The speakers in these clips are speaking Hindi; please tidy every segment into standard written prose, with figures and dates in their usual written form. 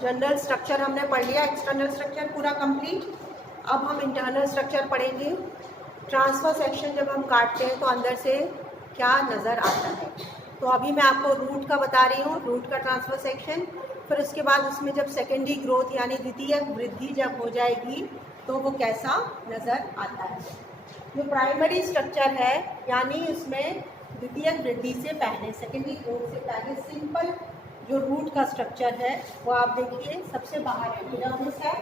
जनरल स्ट्रक्चर हमने पढ़ लिया, एक्सटर्नल स्ट्रक्चर पूरा कंप्लीट। अब हम इंटरनल स्ट्रक्चर पढ़ेंगे। ट्रांसफर सेक्शन जब हम काटते हैं तो अंदर से क्या नज़र आता है। तो अभी मैं आपको रूट का बता रही हूँ, रूट का ट्रांसफर सेक्शन। फिर उसके बाद उसमें जब सेकेंडरी ग्रोथ यानी द्वितीय वृद्धि जब हो जाएगी तो वो कैसा नज़र आता है। जो प्राइमरी स्ट्रक्चर है यानी उसमें द्वितीय वृद्धि से पहले, सेकेंडरी ग्रोथ से पहले सिंपल जो रूट का स्ट्रक्चर है वो आप देखिए सबसे बाहर एपिडर्मिस है,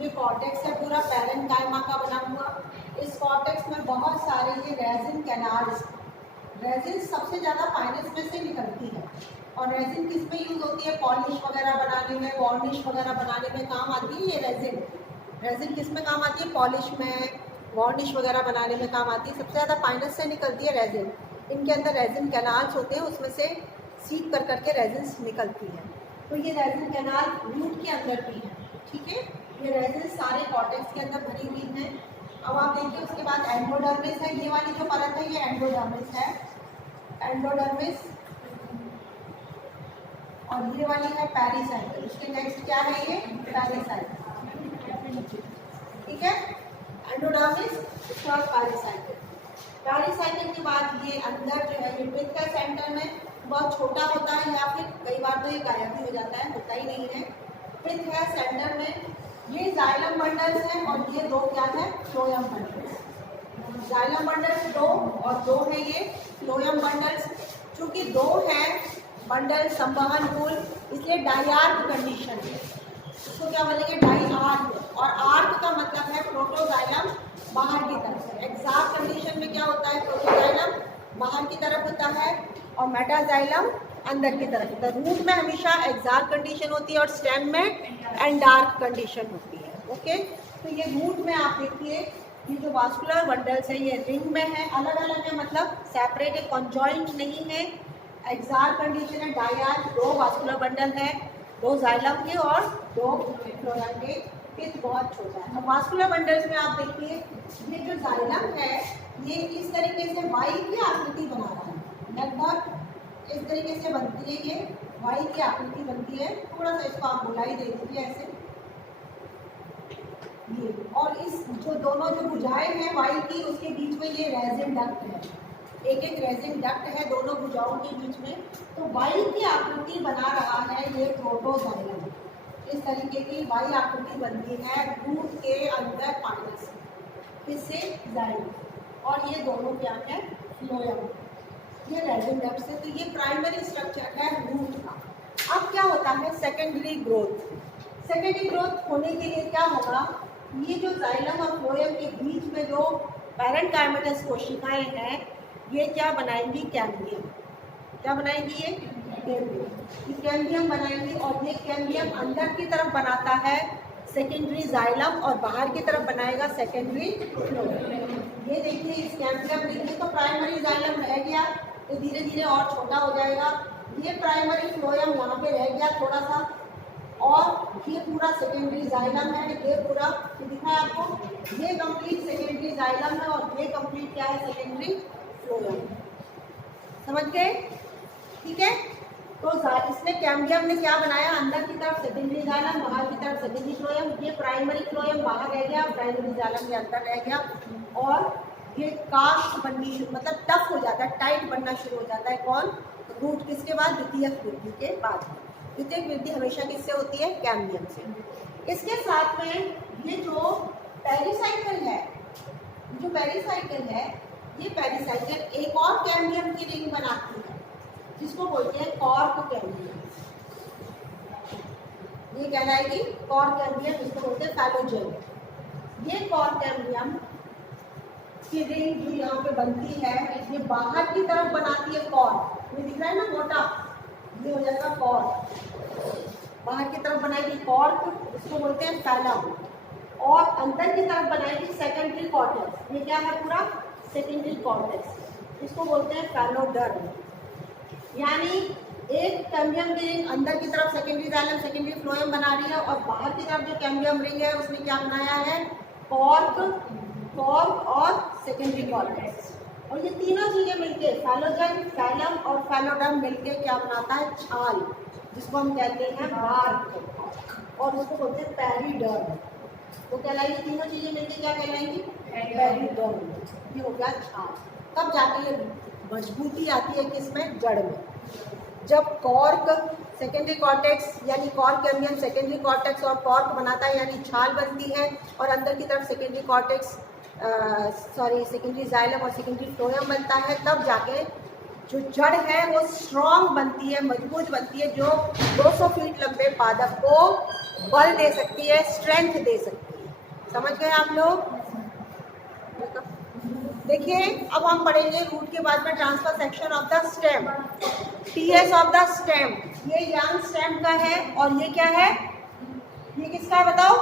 ये कॉर्टेक्स है पूरा पैरेन्काइमा का बना हुआ। इस कॉर्टेक्स में बहुत सारे ये रेजिन कैनाल्स, रेजिन सबसे ज़्यादा पाइनस में से निकलती है। और रेजिन किस में यूज़ होती है, पॉलिश वगैरह बनाने में, वार्निश वगैरह बनाने में काम आती है ये रेजिन। रेजिन किस में काम आती है, पॉलिश में, वार्निश वगैरह बनाने में काम आती है। सबसे ज़्यादा पाइनस से निकलती है रेजिन। इनके अंदर रेजिन कैनाल्स होते हैं, उसमें से सीप कर करके रेजिन निकलती है। तो ये रेजिन कैनाल रूट के अंदर भी है, ठीक है। ये रेजिन सारे कॉर्टेक्स के अंदर भरी हुई है। अब आप देखिए उसके बाद एंडोडर्मिस है, ये वाली जो परत है ये एंडोडर्मिस है, एंडोडर्मिस। और ये वाली है पेरिसाइकिल, इसके नेक्स्ट क्या है ये पेरिसाइकिल, ठीक है। एंडोडर्मिस, उसके बाद पेरिसाइकिल। पेरिसाइकिल के बाद ये अंदर जो है ये पित्त का सेंटर में बहुत छोटा होता है या फिर कई बार तो ये गायब भी हो जाता है, होता ही नहीं है। पित्त है सेंटर में, ये जाइलम बंडल्स हैं और ये दो क्या है फ्लोएम बंडल्स। जाइलम बंडल्स दो और दो है ये फ्लोएम बंडल्स। चूंकि दो है बंडल संवहन मूल, इसलिए डाइआर्क कंडीशन है। इसको क्या बोलेंगे, डाइआर्क। और आर्क का मतलब है प्रोटोजाइलम बाहर की तरफ। एग्जैक्ट कंडीशन में क्या होता है, प्रोटोजाइलम बाहर की तरफ होता है और मेटाजाइलम अंदर की तरफ होता है। रूट में हमेशा एग्जैक्ट कंडीशन होती है और स्टेम में एंडार्क कंडीशन होती है। ओके, तो ये रूट में आप देखिए ये जो वास्कुलर बंडल्स है ये रिंग में है, अलग अलग है, मतलब सेपरेट है, कॉन्जॉइंट नहीं है। एग्जैक्ट कंडीशन है डाइआर्क, दो वास्कुलर बंडल है, दो जाइलम के और दो फ्लोएम के। पित्त बहुत छोटा है। अब वास्कुलर बंडल्स में आप देखिए ये जो जाइलम है ये इस तरीके से वाई की आकृति बना रहा है, लगभग इस तरीके से बनती है, ये वाई की आकृति बनती है। थोड़ा सा इसको आप बुलाई दे दीजिए ऐसे ये। और इस जो दोनों जो भुजाएं हैं वाई की उसके बीच में ये रेजिन डक्ट है, एक एक रेजिन डक्ट है दोनों भुजाओं के बीच में। तो वाई की आकृति बना रहा है ये प्रोटोजाइलम। इस तरीके की वाई आकृति बनती है रूट के अंदर पानी से, इससे जाइलम। और ये दोनों क्या है फ्लोएम, ये रेजिन डक्ट से। तो ये प्राइमरी स्ट्रक्चर है रूट का। अब क्या होता है सेकेंडरी ग्रोथ। सेकेंडरी ग्रोथ होने के लिए क्या होगा, ये जो जाइलम और फ्लोएम के बीच में जो पैरेन्काइमेटस कोशिकाएं हैं ये क्या बनाएंगी, कैम्बियम। क्या बनाएंगी, ये कैम्बियम बनाएंगी। और ये कैम्बियम अंदर की तरफ बनाता है सेकेंडरी जाइलम और बाहर की तरफ बनाएगा सेकेंडरी फ्लोएम। ये देखिए इस कैम्बियम देखिए तो प्राइमरी जाइलम रह गया, तो धीरे धीरे और छोटा हो जाएगा। ये प्राइमरी फ्लोएम यहाँ पे रह गया थोड़ा सा, और ये पूरा सेकेंडरी जाइलम है। ये पूरा दिखा है आपको, ये कंप्लीट सेकेंडरी जाइलम है और ये कंप्लीट क्या है सेकेंडरी फ्लोएम। समझ गए, ठीक है। तो इसमें कैम्बियम ने क्या बनाया, अंदर की तरफ सेकेंडरी जाइलम, बाहर की तरफ सेकेंडरी फ्लोएम। ये प्राइमरी फ्लोएम बाहर रह गया, प्राइमरी जाइलम के अंदर रह गया। और ये कास्ट बननी शुरू, मतलब टफ हो जाता है, टाइट बनना शुरू हो जाता है। कौन, रूट किसके बाद, द्वितीय वृद्धि के बाद। द्वितीय वृद्धि हमेशा किससे होती है, कैम्बियम से। इसके साथ में ये जो पेरिसाइकिल है, जो पेरिसाइकिल है ये पेरिसाइकिल एक और कैम्बियम की रिंग बनाती है जिसको बोलते हैं कॉर्क कैम्बियम। ये कहलाएगी कॉर्क कैम्बियम, जिसको बोलते हैं फैलोजेम। ये कॉर्क कैम्बियम की रिंग जो यहाँ पे बनती है ये बाहर की तरफ बनाती है कॉर्क। ये दिख रहा है ना मोटा, ये हो जाएगा कॉर्क, बाहर की तरफ बनाएगी कॉर्क, इसको बोलते हैं फैलम। और अंदर की तरफ बनाएगी सेकेंडरी कॉर्टेक्स। ये क्या है, पूरा सेकेंडरी कॉर्टेक्स, इसको बोलते हैं फैलोडर्म। यानी एक कैम्बियम की रिंग अंदर की तरफ सेकेंडरी जाइलम सेकेंडरी फ्लोएम बना रही है, और बाहर की तरफ जो कैम्बियम रिंग है उसने क्या बनाया है, कॉर्क, कॉर्क और सेकेंडरी कॉर्टेक्स। और ये तीनों चीजें मिलके फैलोजेम, फैलम और फैलोडर्म मिलके क्या बनाता है, छाल, जिसको हम कहते हैं बार्क, और उसको बोलते हैं पेरिडर्म। तो कहलाएगी, तीनों चीजें मिलकर क्या कहलाएंगी? पेरिडर्म। ये हो गया छाल। तब जाके ये मजबूती आती है किसमें? जड़ में। जब कॉर्क सेकेंडरी कॉर्टेक्स यानी कॉर्क कैम्बियम सेकेंडरी कॉर्टेक्स और कॉर्क बनाता है यानी छाल बनती है, और अंदर की तरफ सेकेंडरी कॉर्टेक्स सेकेंडरी जाइलम और सेकेंडरी फ्लोएम बनता है, तब जाके जो जड़ है वो स्ट्रॉन्ग बनती है, मजबूत बनती है, जो 200 फीट लंबे पादप को बल दे सकती है, स्ट्रेंथ दे सकती है। समझ गए आप लोग? देखिए, अब हम पढ़ेंगे रूट के बाद में transfer section of the stem, TS of the stem. ये यंग स्टेम का है, और ये क्या है? ये किसका है बताओ?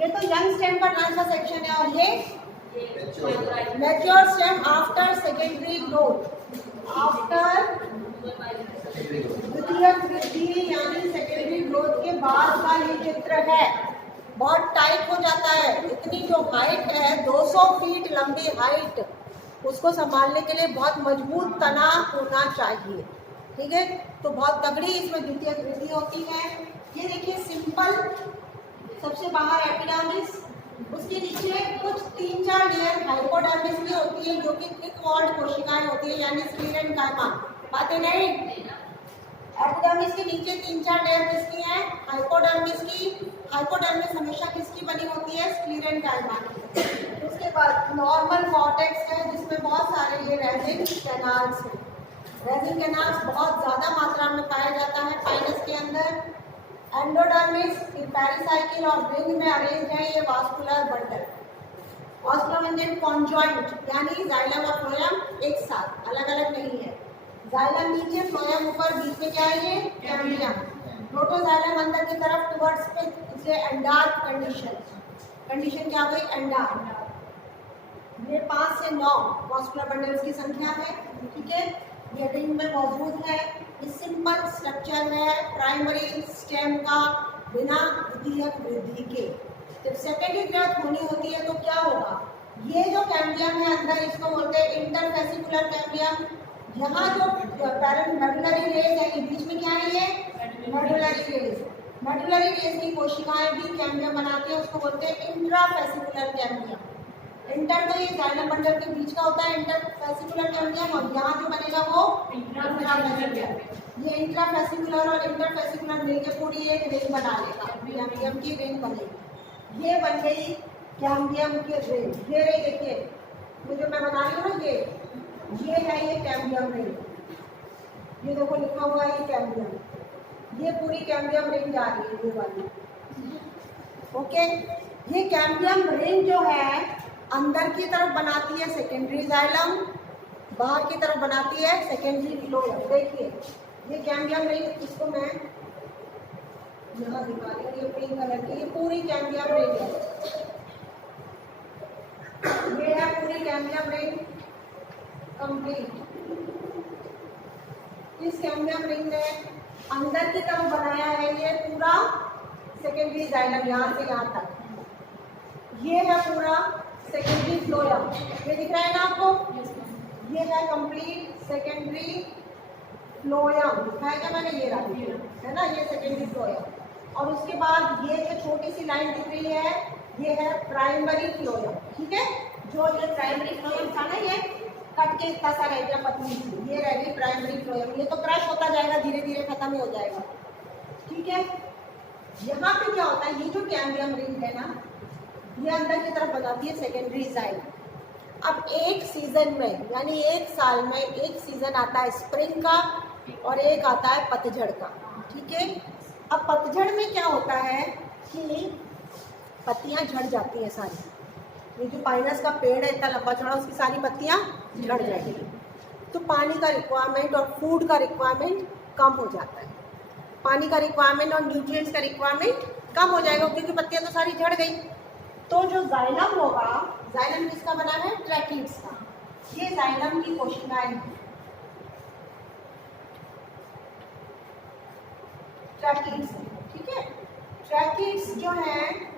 ये तो यंग स्टेम का ट्रांसफर सेक्शन है, और ये mature stem after secondary growth, after द्वितीयक वृद्धि यानी सेकेंडरी ग्रोथ के बाद का ये चित्र है। बहुत टाइट हो जाता है, इतनी जो हाइट है 200 फीट लंबी हाइट, उसको संभालने के लिए बहुत मजबूत तना होना चाहिए। ठीक है, तो बहुत तगड़ी इसमें द्वितीयक वृद्धि होती है। ये देखिए सिंपल, सबसे बाहर एपिडर्मिस, उसके नीचे कुछ 3-4 लेयर हाइपोडर्मिस की होती है, जो कि थिक वॉल्ड कोशिकाएं होती है यानी स्क्लेरेन्काइमा। बातें नहीं? एपिडर्मिस के नीचे 3-4 लेयर किसकी है? हाइपोडर्मिस की। हाइपोडर्मिस हमेशा किसकी बनी होती है? स्क्लेरेन्काइमा की। उसके बाद नॉर्मल कॉर्टेक्स है, जिसमें बहुत सारे ये रेजिन कैनाल्स हैं। रेजिन कैनाल्स बहुत ज़्यादा मात्रा में पाया जाता है पाइनस के अंदर। एंडोडर्मिस पेरिसाइकिल और रिंग में अरेंज है ये vascular bundle. Vascular bundle conjoint यानी जाइलम और फ्लोएम एक साथ, अलग अलग नहीं है। जाइलम नीचे, फ्लोएम ऊपर, बीच में क्या है? ये कैम्बियम। प्रोटोजाइलम अंदर की तरफ टुवर्ड्स पे, इसलिए एंडार्क कंडीशन क्या हो गई? एंडार्क। ये 5 से 9 वास्कुलर बंडल्स की संख्या है। ठीक है, ये रिंग में मौजूद है। ये सिंपल स्ट्रक्चर है प्राइमरी स्टेम का, बिना द्वितीयक वृद्धि के। जब सेकेंडरी ग्रोथ होनी होती है तो क्या होगा? ये जो कैम्बियम है अंदर, इसको बोलते हैं इंटरफेसिकुलर कैम्बियम। यहाँ जो मेडुलरी रेज है, ये बीच में क्या है? ये मेडुलरी रेज। मेडुलरी रेज की कोशिकाएं भी कैम्बियम बनाती है, उसको बोलते हैं इंट्राफेसिकुलर कैम्बियम। इंटर तो ये जाइलम बंडल के बीच का होता है इंटरफेसिकुलर कैम्बियम, और यहाँ जो बनेगा वो इंट्राफेसिकुलर। ये इंट्राफेसिकुलर और इंटरफेसिकुलर मिलकर पूरी एक रिंग बना लेगा, कैम्बियम की रिंग बनेगी। ये बन गई कैम्बियम की रिंग। ये रही, देखिए ये जो मैं बना रही हूँ ना, ये है ये कैम्बियम रिंग। ये देखो लिखा हुआ है ये कैम्बियम। ये पूरी कैम्बियम रिंग जा रही है ये वाली। ओके, ये कैम्बियम रिंग जो है अंदर की तरफ बनाती है सेकेंडरी जाइलम, बाहर की तरफ बनाती है सेकेंडरी फ्लोएम। देखिए ये कैम्बियम रिंग, इसको मैं यहाँ दिखा रही हूँ, ये पिंक कलर की, ये पूरी कैम्बियम रिंग है। ये है पूरी कैम्बियम रिंग कंप्लीट। इस कैम्बियम रिंग ने अंदर की तरफ बनाया है ये पूरा सेकेंडरी जाइलम, यहाँ से यहाँ तक। ये है पूरा सेकेंडरी फ्लोएम, ये दिख रहा है ना आपको? ये है कंप्लीट सेकेंडरी फ्लोएम, दिखाया क्या मैंने? ये रहा है ना, ये सेकेंडरी फ्लोएम। और उसके बाद ये जो छोटी सी लाइन दिख रही है, ये है प्राइमरी फ्लोएम। ठीक है, जो ये प्राइमरी फ्लोएम था ना, ये कट के इतना सा रह गया पतली सी, ये रह गई प्राइमरी फ्लोएम। ये तो क्रश होता जाएगा, धीरे धीरे खत्म हो जाएगा। ठीक है, यहाँ पे क्या होता है? ये जो कैम्बियम रिंग है ना, ये अंदर की तरफ बनाती है सेकेंडरी जाइलम। अब एक सीजन में यानी एक साल में एक सीजन आता है स्प्रिंग का और एक आता है पतझड़ का। ठीक है, अब पतझड़ में क्या होता है कि पत्तियां झड़ जाती हैं सारी। ये जो पाइनस का पेड़ है इतना लंबा चौड़ा, उसकी सारी पत्तियां झड़ जाएगी, तो पानी का रिक्वायरमेंट और फूड का रिक्वायरमेंट कम हो जाता है। पानी का रिक्वायरमेंट और न्यूट्रिएंट्स का रिक्वायरमेंट कम हो जाएगा, क्योंकि पत्तियां तो सारी झड़ गई। तो जो जाइलम होगा, जाइलम किसका बना है? ट्रैकिड्स का। ये जाइलम की कोशिकाएं हैं, ट्रैकिड्स। ठीक है, ट्रैकिड्स जो है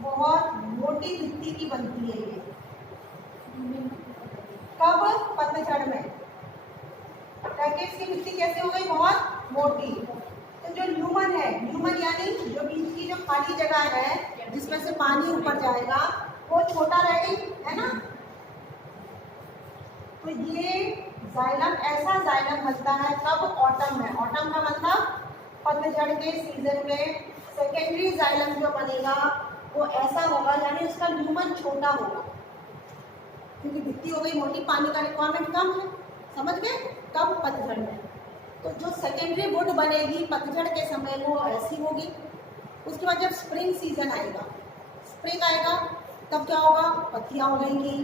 बहुत मोटी भित्ति की बनती है। ये कब? पतझड़ में। ब्रैकेट्स की भित्ति कैसे हो गई, बहुत मोटी। तो जो ल्यूमन है, ल्यूमन यानी जो बीच की जो खाली जगह है जिसमें से पानी ऊपर जाएगा, वो छोटा रह गई, है ना। तो ये जाइलम, ऐसा जाइलम बनता है कब, ऑटम में। ऑटम का मतलब पतझड़ के सीजन में सेकेंडरी जाइलम जो बनेगा वो ऐसा होगा, यानी उसका ल्यूमन छोटा होगा, क्योंकि भित्ति हो गई मोटी, पानी का रिक्वायरमेंट कम है, समझ गए, कब, पतझड़ में। तो जो सेकेंडरी वुड बनेगी पतझड़ के समय वो ऐसी होगी। उसके बाद जब स्प्रिंग सीजन आएगा, स्प्रिंग आएगा तब क्या होगा, पत्तियाँ उगेंगी,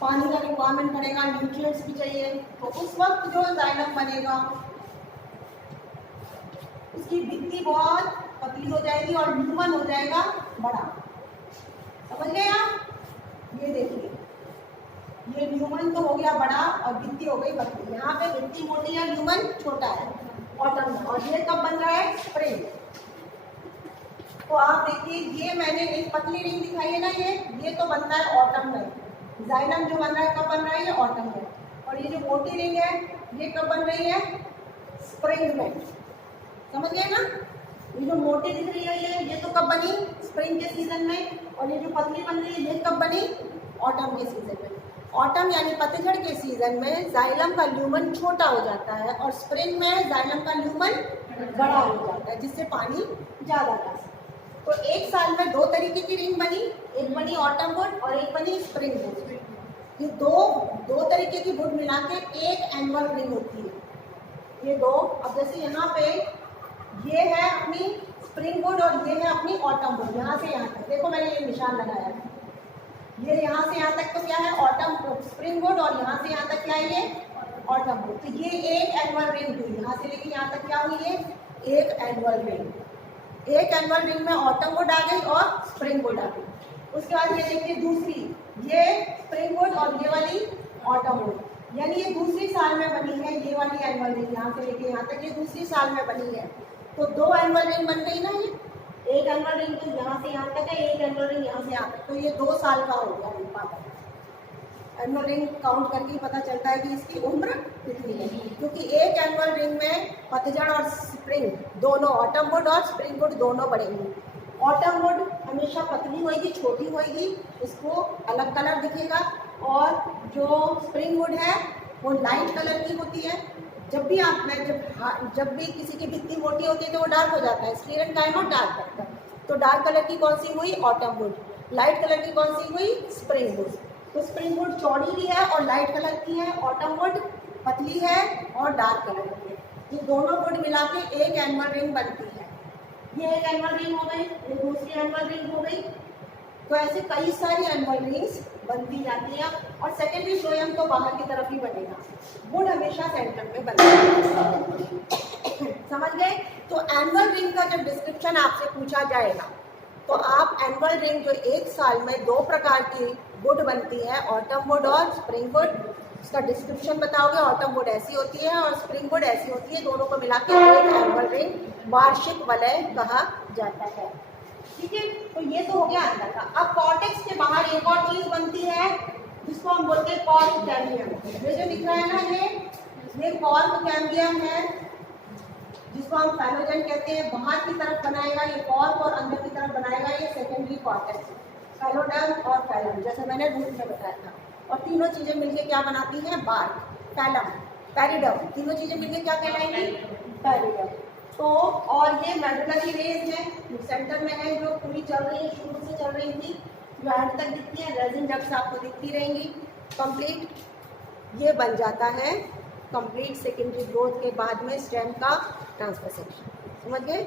पानी का रिक्वायरमेंट बढ़ेगा, न्यूट्रिएंट्स भी चाहिए, तो उस वक्त जो जाइलम बनेगा उसकी भित्ति बहुत पतली हो जाएगी और ल्यूमन हो जाएगा बड़ा। समझ गए आप, ये देखिए, ये ल्यूमन तो हो गया बड़ा और भित्ति हो गई पतली। यहाँ पे भित्ति मोटी है, ल्यूमन छोटा है ऑटम में। और ये कब बन रहा है, स्प्रिंग। तो आप देखिए, ये मैंने एक पतली रिंग दिखाई है ना, ये तो बनता है ऑटम में। जाइलम जो बन रहा है कब बन रहा है, ये ऑटम में। और ये जो मोटी रिंग है ये कब बन रही है, स्प्रिंग में। समझ गए ना, ये जो मोटी दिख रही है ये तो कब बनी, स्प्रिंग के सीजन में। और ये जो पतली बन रही है ये कब बनी, ऑटम के सीजन में। ऑटम यानी पतझड़ के सीजन में जाइलम का ल्यूमन छोटा हो जाता है और स्प्रिंग में जाइलम का ल्यूमन बड़ा हो जाता है, जिससे पानी ज़्यादा जा सके। तो एक साल में दो तरीके की रिंग बनी, एक बनी ऑटम वुड और एक बनी स्प्रिंग वुड। ये दो तरीके की वुड मिला के एक एनुअल रिंग होती है। ये दो, अब जैसे यहाँ पे ये है अपनी स्प्रिंग वुड और ये है अपनी ऑटम वुड। यहाँ से यहाँ तक देखो, मैंने ये निशान लगाया है, ये यहाँ से यहाँ तक तो क्या है, ऑटम स्प्रिंग वुड, और यहाँ से यहाँ तक क्या है, ये ऑटम वुड। तो ये एक एनुअल रिंग हुई, यहाँ से लेके यहाँ तक क्या हुई, ये एक एनुअल रिंग। एक एनुअल रिंग में ऑटम वुड आ गई और स्प्रिंग वुड आ गई। उसके बाद ये देखिए दूसरी, ये स्प्रिंग वुड और ये वाली ऑटम वुड, यानी ये दूसरी साल में बनी है। ये वाली एनुअल रिंग यहाँ से लेके यहाँ तक ये दूसरी साल में बनी है। तो दो एनुअल रिंग बन गई ना, ये एक एनुअल रिंग तो यहाँ से यहाँ तक है, एक एनुअल रिंग यहाँ से यहाँ तक, तो ये 2 साल का हो गया उत्पादन। एनुअल रिंग काउंट करके ही पता चलता है कि इसकी उम्र कितनी है, क्योंकि एक एनुअल रिंग में पतझड़ और स्प्रिंग दोनों, ऑटम वुड और स्प्रिंग वुड दोनों बढ़ेंगी। ऑटम वुड हमेशा पतली होगी, छोटी होगी, इसको अलग कलर दिखेगा, और जो स्प्रिंग वुड है वो लाइट कलर की होती है। जब भी जब भी किसी की भित्ति मोटी होती है तो वो डार्क हो जाता है, स्क्रीन टाइम और डार्क करता है। तो डार्क कलर की कौन सी हुई, ऑटम वुड। लाइट कलर की कौन सी हुई, स्प्रिंग वुड। तो स्प्रिंग वुड चौड़ी भी है और लाइट कलर की है, ऑटम वुड पतली है और डार्क कलर की है। ये दोनों वुड मिला के एक एनुअल रिंग बनती है। ये एक एनुअल रिंग हो गई, ये दूसरी एनुअल रिंग हो गई। तो ऐसे कई सारी एनुअल रिंग्स बनती जाती है। और सेकेंडरी फ्लोएम तो बाहर की तरफ ही बनेगा, वुड हमेशा सेंटर में बनेगा। समझ गए। तो एनुअल रिंग का जब डिस्क्रिप्शन आपसे पूछा जाएगा तो आप एनुअल रिंग जो एक साल में 2 प्रकार की वुड बनती है, ऑटम वुड और स्प्रिंग वुड, उसका डिस्क्रिप्शन बताओगे। ऑटम वुड ऐसी होती है और स्प्रिंग वुड ऐसी होती है, दोनों को मिला के एक एनुअल रिंग, वार्षिक वलय कहा जाता है। ठीक है, तो ये तो हो गया अंदर का। अब कॉर्टेक्स के बाहर एक और चीज बनती है जिसको हम बोलते हैं कॉर्क कैम्बियम। ये जो दिख रहा है ना, ये कॉर्क कैम्बियम है, जिसको हम फैलोजन कहते हैं। बाहर की तरफ बनाएगा ये कॉर्क और अंदर की तरफ बनाएगा ये सेकेंडरी कॉर्टेक्स, फैलोडर्म और फैलम, जैसे मैंने रूट में बताया था। और तीनों चीजें मिलकर क्या बनाती हैं, बार्क, फैलम, पेरिडर्म। तीनों चीजें मिलकर क्या कहलाएंगी, पेरिडर्म। तो और ये मेडुलरी रेज है, सेंटर में है, जो पूरी चल रही है, शुरू से चल रही थी, जो एंड तक दिखती है। रेजिन डक्ट्स आपको दिखती रहेंगी। कंप्लीट ये बन जाता है कंप्लीट सेकेंडरी ग्रोथ के बाद में स्टेम का ट्रांसफर सेक्शन। समझ गए।